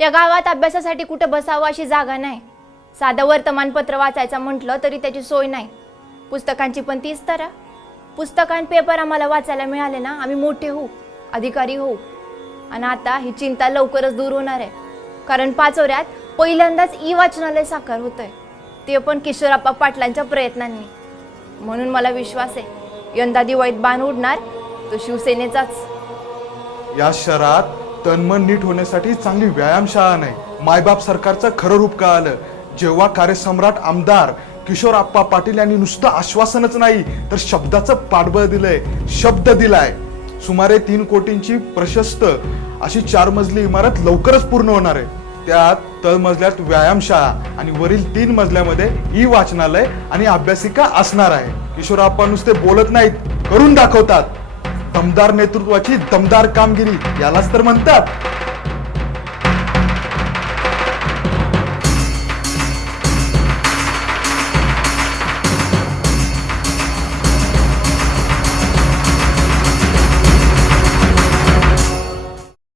या गावात अभ्यासासाठी कुठं बसावं अशी जागा नाही. साधं वर्तमानपत्र वाचायचं म्हटलं तरी त्याची सोय नाही. पुस्तकांची पण तीच तर पुस्तकां पेपर आम्हाला वाचायला मिळाले ना आम्ही मोठे होऊ अधिकारी होऊ. आणि आता ही चिंता लवकरच दूर होणार आहे. कारण पाचोऱ्यात पहिल्यांदाच ई वाचनालय साकार होतंय. ते पण किशोरप्पा पाटलांच्या प्रयत्नांनी. म्हणून मला विश्वास आहे यंदा दिवाळीत बाण उडणार तो शिवसेनेचाच. या शहरात तनमन नीट होण्यासाठी चांगली व्यायामशाळा नाही. मायबाप सरकारचं खरं रूप का आलं जेव्हा कार्यसम्राट आमदार किशोर आप्पा पाटील यांनी नुसतं आश्वासनच नाही तर शब्दाचं पाठबळ दिलंय शब्द दिलाय. सुमारे तीन कोटींची प्रशस्त अशी चार मजली इमारत लवकरच पूर्ण होणार आहे. त्यात तळमजल्यात व्यायामशाळा आणि वरील तीन मजल्यामध्ये ई वाचनालय आणि अभ्यासिका असणार आहे. किशोर आप्पा नुसते बोलत नाहीत करून दाखवतात. दमदार नेतृत्वाची दमदार कामगिरी यालाच तर म्हणतात.